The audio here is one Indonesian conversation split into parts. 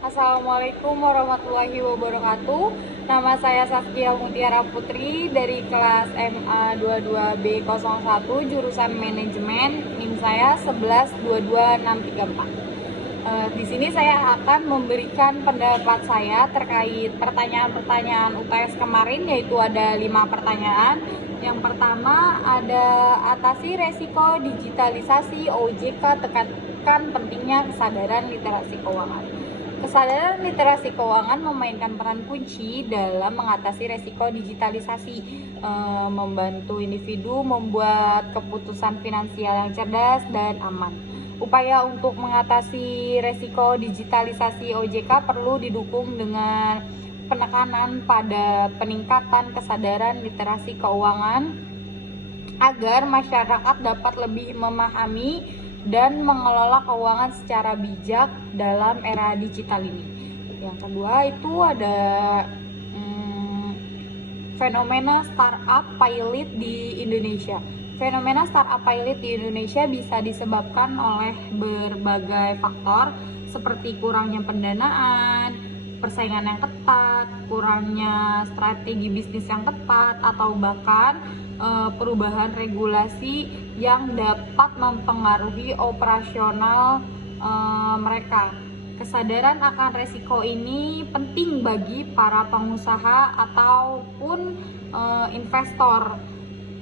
Assalamualaikum warahmatullahi wabarakatuh. Nama saya Saskia Mutiara Putri dari kelas MA 22B01 jurusan manajemen. NIM saya 1122634. Di sini saya akan memberikan pendapat saya terkait pertanyaan-pertanyaan UTS kemarin, yaitu ada 5 pertanyaan. Yang pertama ada atasi resiko digitalisasi OJK, tekankan pentingnya kesadaran literasi keuangan. Kesadaran literasi keuangan memainkan peran kunci dalam mengatasi resiko digitalisasi, membantu individu membuat keputusan finansial yang cerdas dan aman. Upaya untuk mengatasi resiko digitalisasi OJK perlu didukung dengan penekanan pada peningkatan kesadaran literasi keuangan agar masyarakat dapat lebih memahami dan mengelola keuangan secara bijak dalam era digital ini. Yang kedua itu ada fenomena startup pilot di Indonesia. Fenomena startup pilot di Indonesia bisa disebabkan oleh berbagai faktor seperti kurangnya pendanaan, persaingan yang ketat, kurangnya strategi bisnis yang tepat, atau bahkan perubahan regulasi yang dapat mempengaruhi operasional mereka. Kesadaran akan resiko ini penting bagi para pengusaha ataupun investor.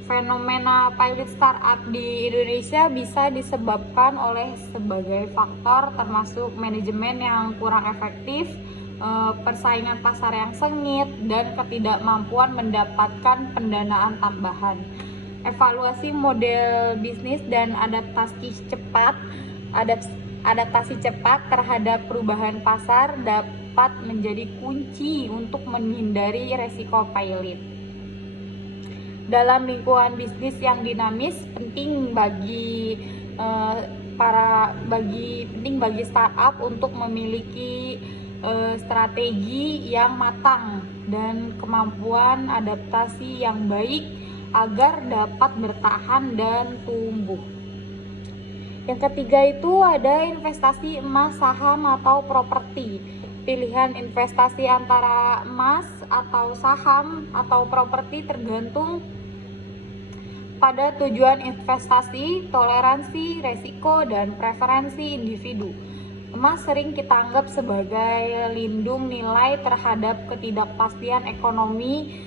Fenomena pilot startup di Indonesia bisa disebabkan oleh sebagai faktor, termasuk manajemen yang kurang efektif, persaingan pasar yang sengit, dan ketidakmampuan mendapatkan pendanaan tambahan. Evaluasi model bisnis dan adaptasi cepat terhadap perubahan pasar dapat menjadi kunci untuk menghindari resiko pilot. Dalam lingkungan bisnis yang dinamis, penting bagi startup untuk memiliki strategi yang matang dan kemampuan adaptasi yang baik agar dapat bertahan dan tumbuh. Yang ketiga itu ada investasi emas, saham, atau properti. Pilihan investasi antara emas atau saham atau properti tergantung pada tujuan investasi, toleransi resiko, dan preferensi individu. Emas sering kita anggap sebagai lindung nilai terhadap ketidakpastian ekonomi.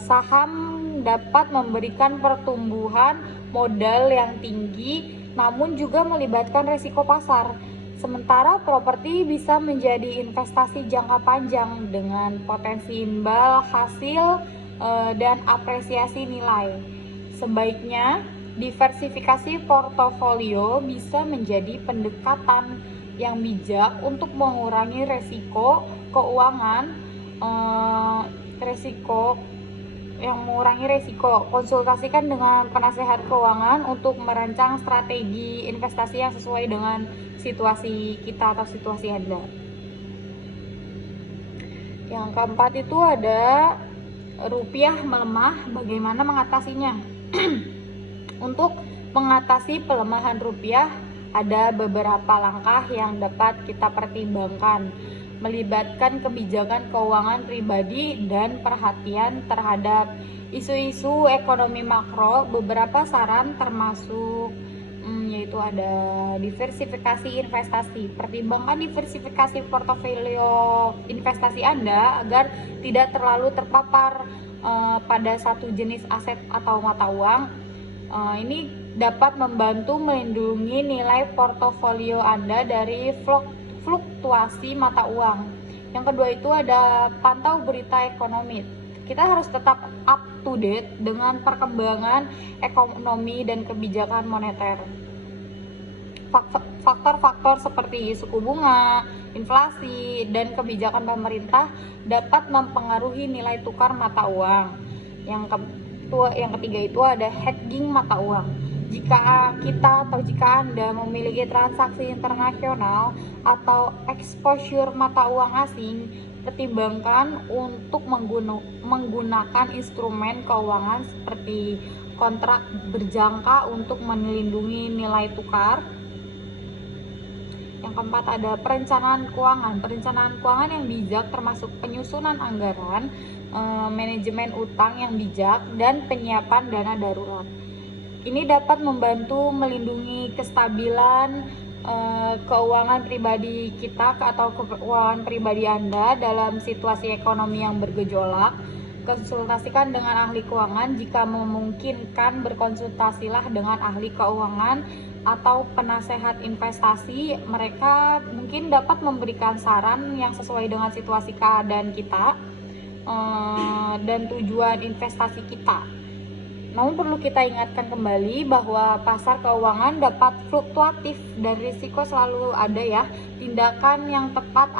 Saham dapat memberikan pertumbuhan modal yang tinggi, namun juga melibatkan risiko pasar. Sementara properti bisa menjadi investasi jangka panjang dengan potensi imbal hasil dan apresiasi nilai. Sebaiknya, diversifikasi portofolio bisa menjadi pendekatan yang bijak untuk mengurangi resiko keuangan. Konsultasikan dengan penasehat keuangan untuk merancang strategi investasi yang sesuai dengan situasi kita atau situasi Anda. Yang keempat itu ada rupiah melemah, bagaimana mengatasinya? Untuk mengatasi pelemahan rupiah, ada beberapa langkah yang dapat kita pertimbangkan, melibatkan kebijakan keuangan pribadi dan perhatian terhadap isu-isu ekonomi makro. Beberapa saran termasuk yaitu ada diversifikasi investasi. Pertimbangkan diversifikasi portofolio investasi Anda agar tidak terlalu terpapar pada satu jenis aset atau mata uang. Ini dapat membantu melindungi nilai portofolio Anda dari fluktuasi mata uang. Yang kedua itu ada pantau berita ekonomi. Kita harus tetap up to date dengan perkembangan ekonomi dan kebijakan moneter. Faktor-faktor seperti suku bunga, inflasi, dan kebijakan pemerintah dapat mempengaruhi nilai tukar mata uang. Yang ketiga itu ada hedging mata uang. Jika Anda memiliki transaksi internasional atau exposure mata uang asing, pertimbangkan untuk menggunakan instrumen keuangan seperti kontrak berjangka untuk melindungi nilai tukar. Yang keempat ada perencanaan keuangan. Perencanaan keuangan yang bijak termasuk penyusunan anggaran, manajemen utang yang bijak, dan penyiapan dana darurat. Ini dapat membantu melindungi kestabilan keuangan pribadi kita atau keuangan pribadi Anda dalam situasi ekonomi yang bergejolak. Konsultasikan dengan ahli keuangan jika memungkinkan, berkonsultasilah dengan ahli keuangan atau penasehat investasi. Mereka mungkin dapat memberikan saran yang sesuai dengan situasi keadaan kita dan tujuan investasi kita. Namun perlu kita ingatkan kembali bahwa pasar keuangan dapat fluktuatif dan risiko selalu ada ya. Tindakan yang tepat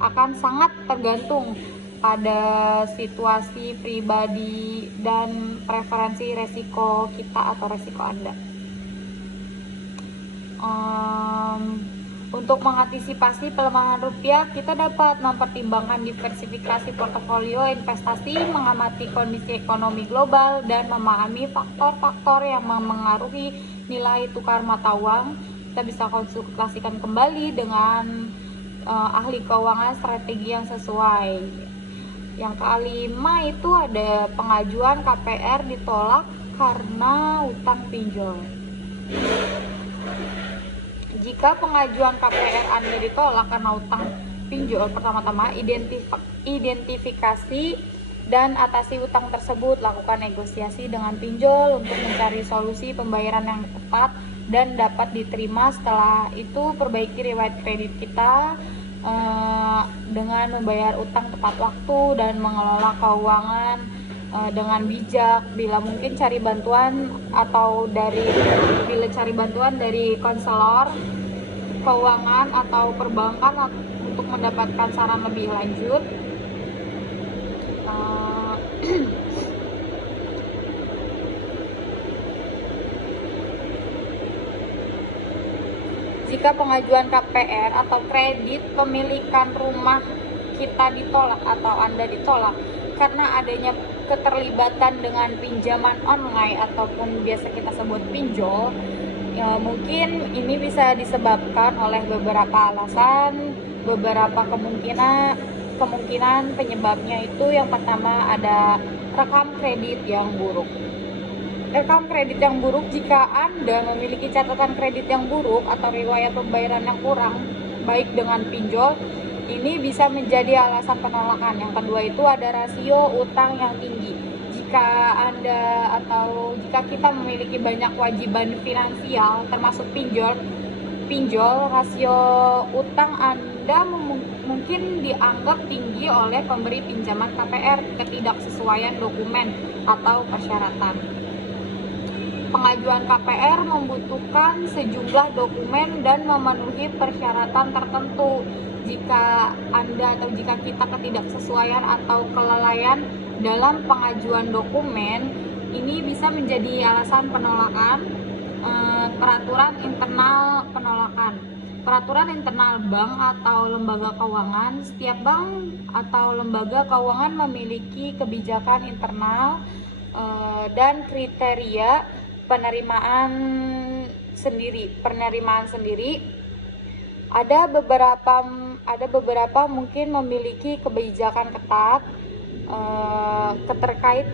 akan sangat tergantung pada situasi pribadi dan preferensi resiko kita atau resiko Anda. Untuk mengantisipasi pelemahan rupiah, kita dapat mempertimbangkan diversifikasi portofolio investasi, mengamati kondisi ekonomi global, dan memahami faktor-faktor yang memengaruhi nilai tukar mata uang. Kita bisa konsultasikan kembali dengan ahli keuangan strategi yang sesuai. Yang kelima itu ada pengajuan KPR ditolak karena utang pinjol. Jika pengajuan KPR Anda ditolak karena utang pinjol, pertama-tama identifikasi dan atasi utang tersebut. Lakukan negosiasi dengan pinjol untuk mencari solusi pembayaran yang tepat dan dapat diterima. Setelah itu, perbaiki riwayat kredit kita dengan membayar utang tepat waktu dan mengelola keuangan dengan bijak. Bila mungkin cari bantuan dari konselor keuangan atau perbankan untuk mendapatkan saran lebih lanjut. Jika pengajuan KPR atau kredit pemilikan rumah kita ditolak atau Anda ditolak karena adanya keterlibatan dengan pinjaman online ataupun biasa kita sebut pinjol, ya mungkin ini bisa disebabkan oleh beberapa alasan, beberapa kemungkinan penyebabnya itu. Yang pertama ada rekam kredit yang buruk. Rekam kredit yang buruk, jika Anda memiliki catatan kredit yang buruk atau riwayat pembayaran yang kurang baik dengan pinjol, ini bisa menjadi alasan penolakan. Yang kedua itu ada rasio utang yang tinggi. Jika kita memiliki banyak kewajiban finansial termasuk pinjol, rasio utang Anda mungkin dianggap tinggi oleh pemberi pinjaman KPR. Ketidaksesuaian dokumen atau persyaratan. Pengajuan KPR membutuhkan sejumlah dokumen dan memenuhi persyaratan tertentu. Jika kita ketidaksesuaian atau kelalaian dalam pengajuan dokumen, ini bisa menjadi alasan penolakan. Peraturan internal penolakan. Peraturan internal bank atau lembaga keuangan. Setiap bank atau lembaga keuangan memiliki kebijakan internal dan kriteria penerimaan sendiri. Ada beberapa mungkin memiliki kebijakan ketat terkait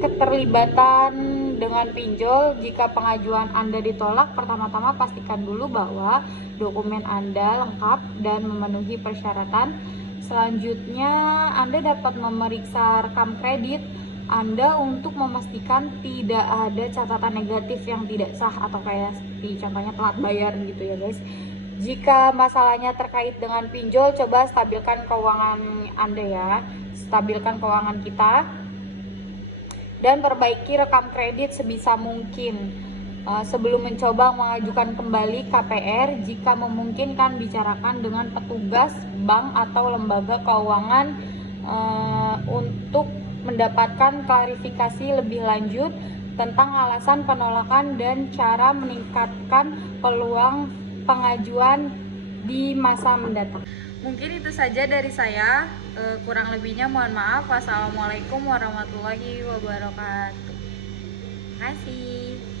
keterlibatan dengan pinjol. Jika pengajuan Anda ditolak, pertama-tama pastikan dulu bahwa dokumen Anda lengkap dan memenuhi persyaratan. Selanjutnya, Anda dapat memeriksa rekam kredit Anda untuk memastikan tidak ada catatan negatif yang tidak sah atau kayak contohnya telat bayar gitu ya guys. Jika masalahnya terkait dengan pinjol, coba stabilkan keuangan Anda ya, stabilkan keuangan kita dan perbaiki rekam kredit sebisa mungkin. Sebelum mencoba mengajukan kembali KPR, jika memungkinkan bicarakan dengan petugas bank atau lembaga keuangan untuk mendapatkan klarifikasi lebih lanjut tentang alasan penolakan dan cara meningkatkan peluang pengajuan di masa mendatang. Mungkin itu saja dari saya, kurang lebihnya mohon maaf. Wassalamualaikum warahmatullahi wabarakatuh. Terima kasih.